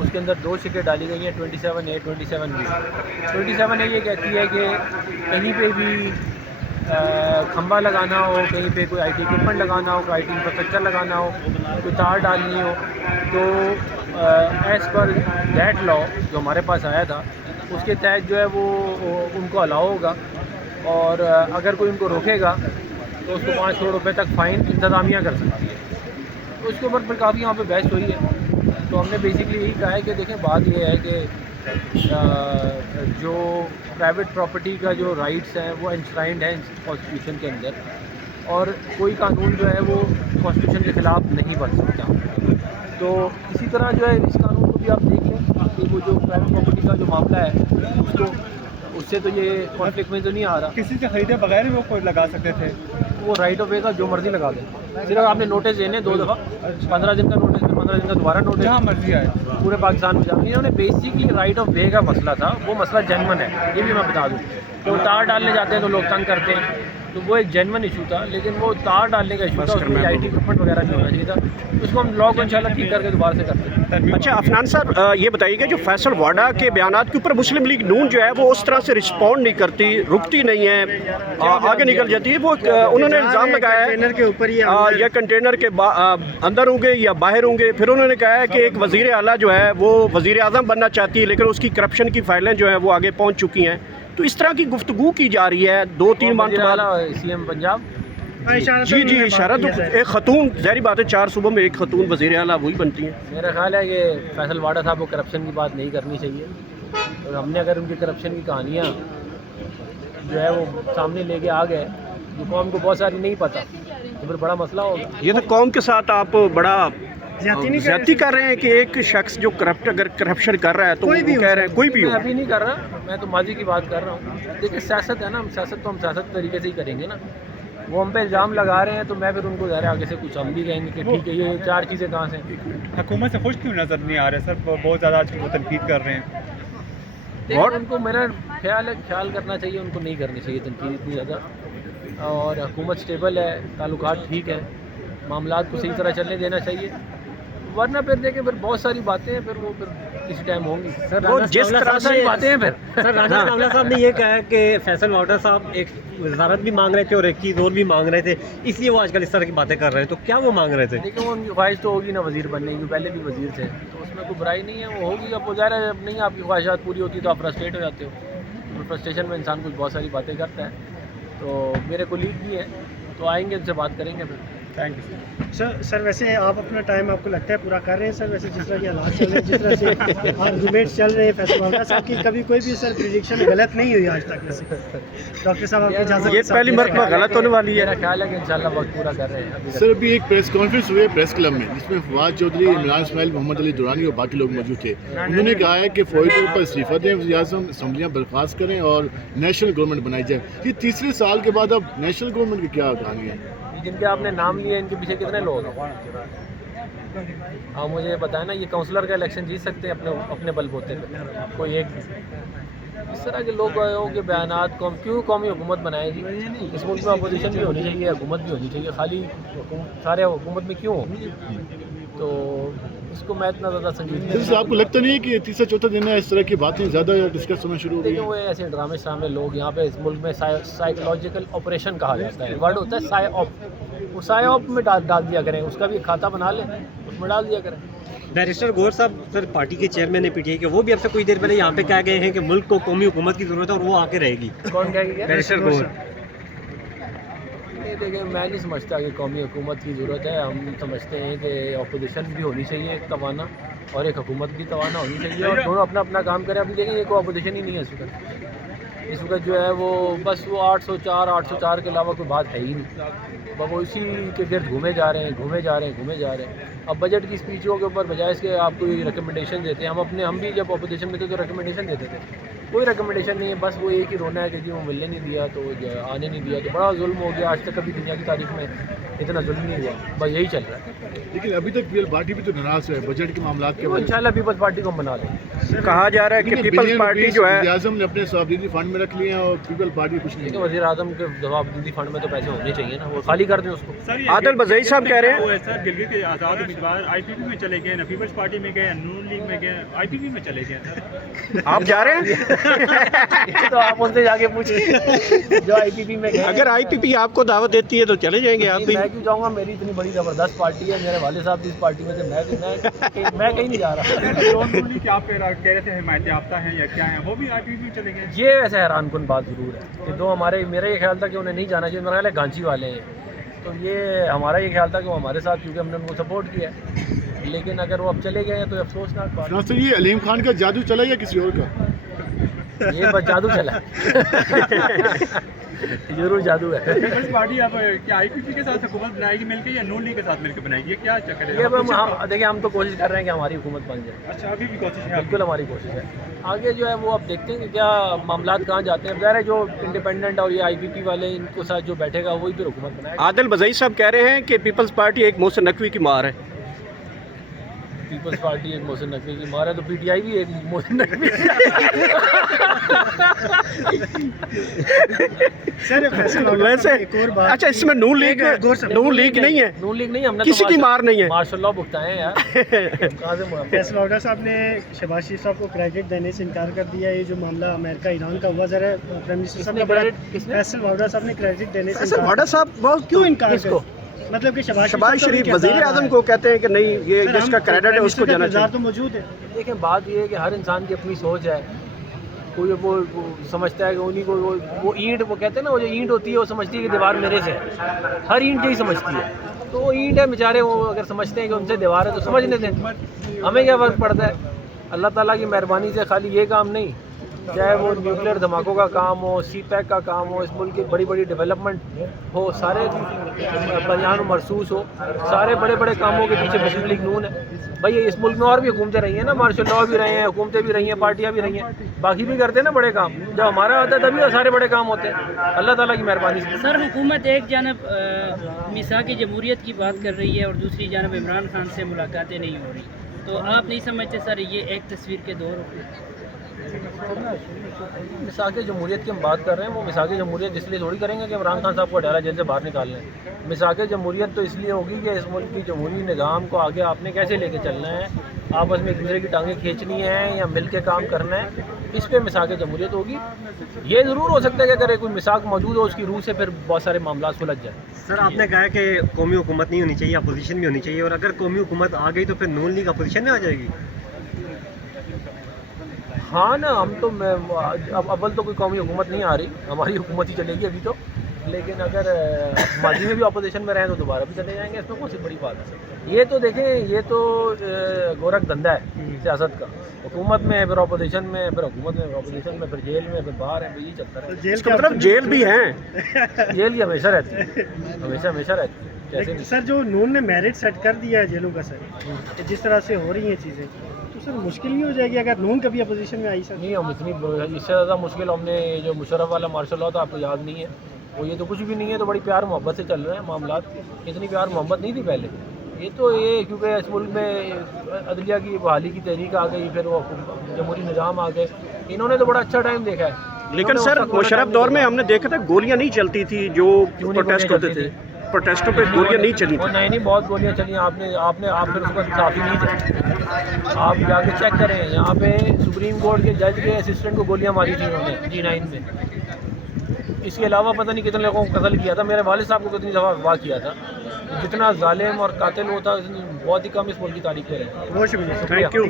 اس کے اندر 2 شکیں ڈالی گئی ہیں 27A 27B 27A یہ کہتی ہے کہ کہیں پہ بھی کھمبا لگانا ہو، کہیں پہ کوئی آئی ٹی اکوپمنٹ لگانا ہو، کوئی آئی ٹی انفراسٹرکچر لگانا ہو، کوئی تار ڈالنی ہو، تو ایز پر دیٹ لا جو ہمارے پاس آیا تھا اس کے تحت جو ہے وہ ان کو الاؤ ہوگا، اور اگر کوئی ان کو روکے گا تو اس کو 5 کروڑ روپے تک فائن انتظامیہ کر سکتی ہے۔ تو اس کے اوپر پھر کافی یہاں پہ بحث ہوئی ہے، تو ہم نے بیسکلی یہی کہا ہے کہ دیکھیں بات یہ ہے کہ جو پرائیویٹ پراپرٹی کا جو رائٹس ہیں وہ انشرائنڈ ہیں کانسٹیٹیوشن کے اندر، اور کوئی قانون جو ہے وہ کانسٹیٹیوشن کے خلاف نہیں بن سکتا۔ تو اسی طرح جو ہے اس قانون کو بھی آپ دیکھ لیں کہ وہ جو پرائیویٹ پراپرٹی کا جو معاملہ ہے اس سے تو یہ کانفلکٹ میں تو نہیں آ رہا۔ کسی سے خریدے بغیر بھی وہ کوئی لگا سکتے تھے، وہ رائٹ آف وے کا جو مرضی لگا دیں، صرف آپ نے نوٹس دینے 2 دفعہ، 15 دن کا نوٹس، پھر 15 دن کا دوبارہ نوٹس، جہاں مرضی آئے پورے پاکستان میں جا۔ انہوں نے بیسکلی رائٹ آف وے کا مسئلہ تھا، وہ مسئلہ جینون ہے، یہ بھی میں بتا دوں۔ تو تار ڈالنے جاتے ہیں تو لوگ تنگ کرتے ہیں، تو وہ ایک جینون ایشو تھا، لیکن وہ تار ڈالنے کا ایشو تھا، اس میں آئی ٹی اکوپمنٹ وغیرہ بھی ہونا چاہیے تھا، اس کو ہم لا کو انشاءاللہ ٹھیک کر کے دوبارہ سے کرتے ہیں۔ اچھا عفنان صاحب یہ بتائیے کہ جو فیصل واڈا کے بیانات کے اوپر مسلم لیگ نون جو ہے وہ اس طرح سے رسپونڈ نہیں کرتی، رکتی نہیں ہے، آگے نکل جاتی ہے، وہ انہوں نے الزام لگایا ہے یا کنٹینر کے اندر ہوں گے یا باہر ہوں گے، پھر انہوں نے کہا ہے کہ ایک وزیر اعلیٰ جو ہے وہ وزیر اعظم بننا چاہتی ہے لیکن اس کی کرپشن کی فائلیں جو ہیں وہ آگے پہنچ چکی ہیں، تو اس طرح کی گفتگو کی جا رہی ہے 2-3 ماہ بعد۔ سی ایم پنجاب جی اشارہ تو ایک خاتون، ظاہری بات ہے 4 صوبوں میں ایک خاتون وزیر اعلیٰ وہی بنتی ہیں۔ میرا خیال ہے کہ فیصل واڈا صاحب کو کرپشن کی بات نہیں کرنی چاہیے، اور ہم نے اگر ان کی کرپشن کی کہانیاں جو ہے وہ سامنے لے کے آ گئے جو قوم کو بہت ساری نہیں پتہ، تو پھر بڑا مسئلہ ہوگا۔ یہ تو قوم کے ساتھ آپ بڑا زیادتی کر رہے ہیں کہ ایک شخص جو اگر کرپشن کر رہا ہے تو وہ کہہ رہے ہیں کوئی بھی ہو۔ میں ابھی نہیں کر رہا، میں تو ماضی کی بات کر رہا ہوں۔ دیکھیں سیاست ہے نا، ہم سیاست طریقے سے ہی کریں گے نا۔ وہ ہم پہ الزام لگا رہے ہیں تو میں پھر ان کو ظاہر آگے سے کچھ ہم بھی کہیں گے کہ ٹھیک ہے یہ 4 چیزیں کہاں سے۔ حکومت سے خوش کیوں نظر نہیں آ رہے سر؟ بہت زیادہ آج وہ تنقید کر رہے ہیں۔ اور ان کو میرا خیال ہے خیال کرنا چاہیے، ان کو نہیں کرنی چاہیے تنقید اتنی زیادہ، اور حکومت سٹیبل ہے، تعلقات ٹھیک ہیں، معاملات کو صحیح طرح چلنے دینا چاہیے، ورنہ پھر دیکھیں پھر بہت ساری باتیں ہیں، پھر وہ پھر کسی ٹائم ہوں گی، وہ جس طرح سے باتیں ہیں پھر۔ سر راجہ کاملہ صاحب نے یہ کہا ہے کہ فیصل واڈا صاحب ایک وزارت بھی مانگ رہے تھے اور ایک چیز اور بھی مانگ رہے تھے، اس لیے وہ آج کل اس طرح کی باتیں کر رہے ہیں، تو کیا وہ مانگ رہے تھے؟ لیکن وہ ان کی خواہش تو ہوگی نا وزیر بننے کی، پہلے بھی وزیر تھے، تو اس میں کوئی برائی نہیں ہے، وہ ہوگی۔ اب وہ ظاہر ہے جب نہیں آپ کی خواہشات پوری ہوتی تو آپ فرسٹریٹ ہو جاتے ہو، فرسٹریشن میں انسان کچھ بہت ساری باتیں کرتا ہے۔ تو میرے کولیگ بھی ہیں، تو آئیں گے ان سے بات کریں گے پھر۔ تھینک یو سر ویسے آپ اپنا ٹائم آپ کو لگتا ہے پورا کر رہے ہیں سر؟ ویسے جس طرح کے حالات چل رہے ہیں، جس طرح سے آرگومنٹس چل رہے ہیں فیصل واڈا صاحب کی، کبھی کوئی بھی سر پریڈکشن غلط نہیں ہوئی آج تک ویسے؟ ڈاکٹر صاحب آپ کی اجازت، یہ پہلی مرتبہ غلط ہونے والی ہے۔ میرا خیال ہے کہ انشاءاللہ وقت پورا کر رہے ہیں۔ سر ابھی ایک پریس کانفرنس ہوئی ہے پریس کلب میں، جس میں فواد چودھری، عمران اسماعیل، محمد علی دورانی اور باقی لوگ موجود تھے۔ انہوں نے کہا ہے کہ فوری طور پر استعفیٰ دیں وزیر اعظم، اسمبلیاں برخاست کریں اور نیشنل گورنمنٹ بنائی جائے۔ یہ تیسرے سال کے بعد اب نیشنل گورنمنٹ کی کیا کہانی ہے؟ جن کے آپ نے نام لیے ان کے پیچھے کتنے لوگ ہیں؟ ہاں مجھے بتائیں نا، یہ کونسلر کا الیکشن جیت سکتے ہیں اپنے بل بوتے پہ کوئی ایک بھی؟ اس طرح کے لوگوں کے بیانات کو ہم کیوں قومی حکومت بنائے گی؟ اس ملک میں اپوزیشن بھی ہونی چاہیے، حکومت بھی ہونی چاہیے، خالی سارے حکومت میں کیوں ہوں؟ تو اس کو میں اتنا زیادہ سنجیدگی جیسے آپ کو لگتا نہیں ہے کہ تیسرا چوتھا دن ہے اس طرح کی باتیں زیادہ ڈسکس ہونا شروع ہو گئی لیکن ہیں؟ وہ ایسے ڈرامے شرامے لوگ یہاں پہ اس ملک میں سائیکولوجیکل آپریشن کہا جاتا ہے، ورڈ ہوتا ہے سائے آپ، وہ سائے آپ میں ڈال دیا کریں، اس کا بھی کھاتا بنا لیں، اس میں ڈال دیا کریں۔ بیرسٹر گور صاحب سر پارٹی کے چیئرمین نے پی ٹی آئی کے، وہ بھی اب سے کچھ دیر پہلے یہاں پہ کہہ گئے ہیں کہ ملک کو قومی حکومت کی ضرورت ہے اور وہ آ کے رہے گی۔ کون کہے گا؟ بیرسٹر گور۔ نہیں دیکھیں، میں نہیں سمجھتا کہ قومی حکومت کی ضرورت ہے، ہم سمجھتے ہیں کہ اپوزیشن بھی ہونی چاہیے ایک توانا، اور ایک حکومت بھی توانا ہونی چاہیے، اور دونوں اپنا اپنا کام کریں۔ ابھی دیکھیں یہ کوئی اپوزیشن ہی نہیں ہے اس وقت جو ہے وہ بس وہ 804 کے علاوہ کوئی بات ہے ہی نہیں، وہ اسی کے گرد گھومے جا رہے ہیں۔ اب بجٹ کی اسپیچوں کے اوپر بجائے اس کے آپ کو ریکمنڈیشن دیتے ہیں، ہم بھی جب اپوزیشن میں تھے تو ریکمنڈیشن دیتے تھے، کوئی ریکمنڈیشن نہیں ہے، بس وہ ایک ہی رونا ہے کہ جی وہ ملنے نہیں دیا، تو آنے نہیں دیا، تو بڑا ظلم ہو گیا، آج تک کبھی دنیا کی تاریخ میں اتنا ظلم نہیں ہوا، بس یہی چل رہا ہے۔ لیکن ابھی تک پیپلز پارٹی بھی تو ناراض ہے بجٹ کے معاملات کے ان شاء اللہ پیپلز پارٹی کو ہم بنا لیں۔ کہا جا رہا ہے کہ پیپلز پارٹی جو ہے وزیر اعظم نے اپنے صابرینی فنڈ میں میں رکھ لیے ہیں اور پیپل پارٹی کچھ نہیں. لیکن وزیر اعظم کے جوابدہی فنڈ میں تو پیسے ہونے چاہیے نا, وہ خالی کر دیں اس کو. عادل بزئی صاحب کہہ رہے ہیں سر گلگت کے آزاد امیدوار آئی پی پی میں چلے گئے, پیپلز پارٹی میں گئے, نون لیگ میں گئے, آئی پی پی میں چلے گئے. آپ جا رہے ہیں؟ تو آپ ان سے جا کے پوچھیں جو آئی پی پی میں گئے. اگر آئی پی پی آپ کو دعوت دیتی ہے تو چلے جائیں گے آپ بھی؟ میں کیوں جاؤں گا, میری اتنی بڑی زبردست پارٹی ہے, میرے والد صاحب بھی اس پارٹی میں تھے, میں کہیں نہیں جا رہا. نون لیگ کے آپ کہہ رہے تھے حمایت یافتہ ہیں یا کیا ہیں, وہ بھی آئی پی پی میں چلے گئے. یہ ویسے حیران کن بات ضرور ہے کہ دو ہمارے, میرا یہ خیال تھا کہ انہیں نہیں جانا چاہیے, میرا خیال ہے گانچی والے ہیں, تو یہ ہمارا یہ خیال تھا کہ وہ ہمارے ساتھ, کیونکہ ہم نے ان کو سپورٹ کیا ہے. لیکن اگر وہ اب چلے گئے ہیں تو افسوسناک بات ہے. ناصر یہ علیم خان کا جادو چلا یا کسی اور کا؟ یہ بس جادو چلا ہے. ضرور جادو ہے. پیپلز پارٹی اب کیا آئی پی پی کے ساتھ حکومت بنائے گی مل کے یا نون لیگ کے ساتھ مل کے بنائے گی, کیا چکر ہے؟ یہ دیکھیں ہم تو کوشش کر رہے ہیں کہ ہماری حکومت بن جائے. اچھا ابھی بھی کوشش ہے. بالکل ہماری کوشش ہے. آگے جو ہے وہ اب دیکھتے ہیں کہ کیا معاملات کہاں جاتے ہیں. ظاہر ہے جو انڈیپینڈنٹ اور یہ آئی پی پی والے ان کو ساتھ جو بیٹھے گا وہی پھر حکومت بنائے گا. عادل بزئی صاحب کہہ رہے ہیں کہ پیپلز پارٹی ایک محسن نقوی کی مار ہے. پیپلز پارٹی ایک محسن نقوی کی مار ہے تو پی ٹی آئی بھی ایک محسن نقوی. ویسے اچھا اس میں نون لیگ نہیں ہے, نون لیگ نہیں, ہم نے کسی کی مار نہیں ہے. مارشل لاء بھگتائے ہیں یار. فیصل واڈا صاحب نے شہباز شریف صاحب کو کریڈٹ دینے سے انکار کر دیا. یہ جو معاملہ امریکہ ایران کا ہوا, ذرا پرائم منسٹر صاحب نے فیصل واڈا صاحب نے کریڈٹ دینے سے فیصل واڈا صاحب بہت کیوں انکار کر, مطلب کہ شہباز شریف وزیر اعظم کو کہتے ہیں کہ نہیں یہ جس کا کریڈٹ ہے اس کو جانا چاہیے. تو موجود ہے. دیکھیں بات یہ ہے کہ ہر انسان کی اپنی سوچ ہے. کوئی وہ سمجھتا ہے کہ انہیں کو وہ اینٹ, وہ کہتے ہیں نا وہ جو اینٹ ہوتی ہے وہ سمجھتی ہے کہ دیوار میرے سے ہے. ہر اینٹ یہی سمجھتی ہے, تو وہ اینٹ ہے بیچارے, وہ اگر سمجھتے ہیں کہ ان سے دیوار ہے تو سمجھنے دیں. ہمیں کیا فرق پڑتا ہے؟ اللہ تعالیٰ کی مہربانی سے خالی یہ کام نہیں, چاہے وہ نیوکلیر دھماکوں کا کام ہو, سی پیک کا کام ہو, اس ملک کی بڑی بڑی ڈیولپمنٹ ہو, سارے بیان و مرسوس ہو, سارے بڑے بڑے کاموں کے پیچھے مسلم لیگ نون ہے. بھائی اس ملک میں اور بھی حکومتیں رہی ہیں نا, مارشل لاء بھی رہے ہیں, حکومتیں بھی رہی ہیں, پارٹیاں بھی رہی ہیں, باقی بھی کرتے ہیں نا بڑے کام. جب ہمارا آتا ہے تبھی سارے بڑے کام ہوتے ہیں, اللہ تعالیٰ کی مہربانی سے. سر حکومت ایک جانب میثاق جمہوریت کی بات کر رہی ہے اور دوسری جانب عمران خان سے ملاقاتیں نہیں ہو رہی, تو آپ نہیں سمجھتے سر یہ ایک تصویر کے دور ہو؟ میثاق جمہوریت کی ہم بات کر رہے ہیں, وہ میثاق جمہوریت اس لیے تھوڑی کریں گے کہ عمران خان صاحب کو ڈالا جیل سے باہر نکال لیں. میثاق جمہوریت تو اس لیے ہوگی کہ اس ملک کی جمہوری نظام کو آگے آپ نے کیسے لے کے چلنا ہے, آپس میں ایک دوسرے کی ٹانگیں کھینچنی ہے یا مل کے کام کرنا ہے, اس پہ میثاق جمہوریت ہوگی. یہ ضرور ہو سکتا ہے کہ اگر کوئی میثاق موجود ہو اس کی روح سے پھر بہت سارے معاملات سلجھ جائیں. سر آپ نے کہا کہ قومی حکومت نہیں ہونی چاہیے, اپوزیشن بھی ہونی چاہیے, اور اگر قومی حکومت آ گئی تو پھر نون لیگ اپوزیشن میں آ جائے گی. ہاں نا, ہم تو اب اول تو کوئی قومی حکومت نہیں آ رہی, ہماری حکومت ہی چلے گی ابھی تو. لیکن اگر ماضی میں بھی اپوزیشن میں رہیں تو دوبارہ بھی چلے جائیں گے, اس میں کون سی بڑی بات ہے. یہ تو دیکھیں, یہ تو گورکھ دھندا ہے سیاست کا. حکومت میں پھر اپوزیشن میں, پھر حکومت میں اپوزیشن میں, پھر جیل میں, پھر باہر ہے, یہی چلتا رہتا ہے. اس کا مطلب جیل بھی ہیں, جیل ہی ہمیشہ رہتی ہے, ہمیشہ رہتی ہے. کیسے نہیں سر جو نون نے میرٹ سیٹ کر دیا ہے جیلوں کا سر, کہ جس طرح سے ہو رہی ہیں چیزیں, تو سر مشکل نہیں ہو جائے گی اگر نون کبھی اپوزیشن میں آئی سر؟ نہیں, ہم اتنی اس سے زیادہ مشکل ہم نے جو مشرف والا مارشل لاء تھا آپ کو یاد نہیں ہے, وہ یہ تو کچھ بھی نہیں ہے, تو بڑی پیار محبت سے چل رہے ہیں معاملات. اتنی پیار محبت نہیں تھی پہلے. یہ تو یہ کیونکہ اس ملک میں عدلیہ کی بحالی کی تحریک آ گئی, پھر وہ جمہوری نظام آ گئے, انہوں نے تو بڑا اچھا ٹائم دیکھا ہے. لیکن سر مشرف دور میں ہم نے دیکھا تھا گولیاں نہیں چلتی تھی, جو پروٹیسٹ ہوتے تھے, پروٹیسٹوں پہ گولیاں نہیں چلی تھیں. نہیں, بہت گولیاں چلی. آپ پھر اس وقت کافی نہیں تھے. آپ جا کے چیک کریں, یہاں پہ سپریم کورٹ کے جج کے اسسٹنٹ کو گولیاں ماری تھیں انہوں نے G9 میں. اس کے علاوہ پتہ نہیں کتنے لوگوں کو قتل کیا تھا. میرے والد صاحب کو کتنی دفعہ اغوا کیا تھا. جتنا ظالم اور قاتل ہوتا بہت ہی کم اس ملک کی تاریخ میں رہے. بہت شکریہ, تھینک یو.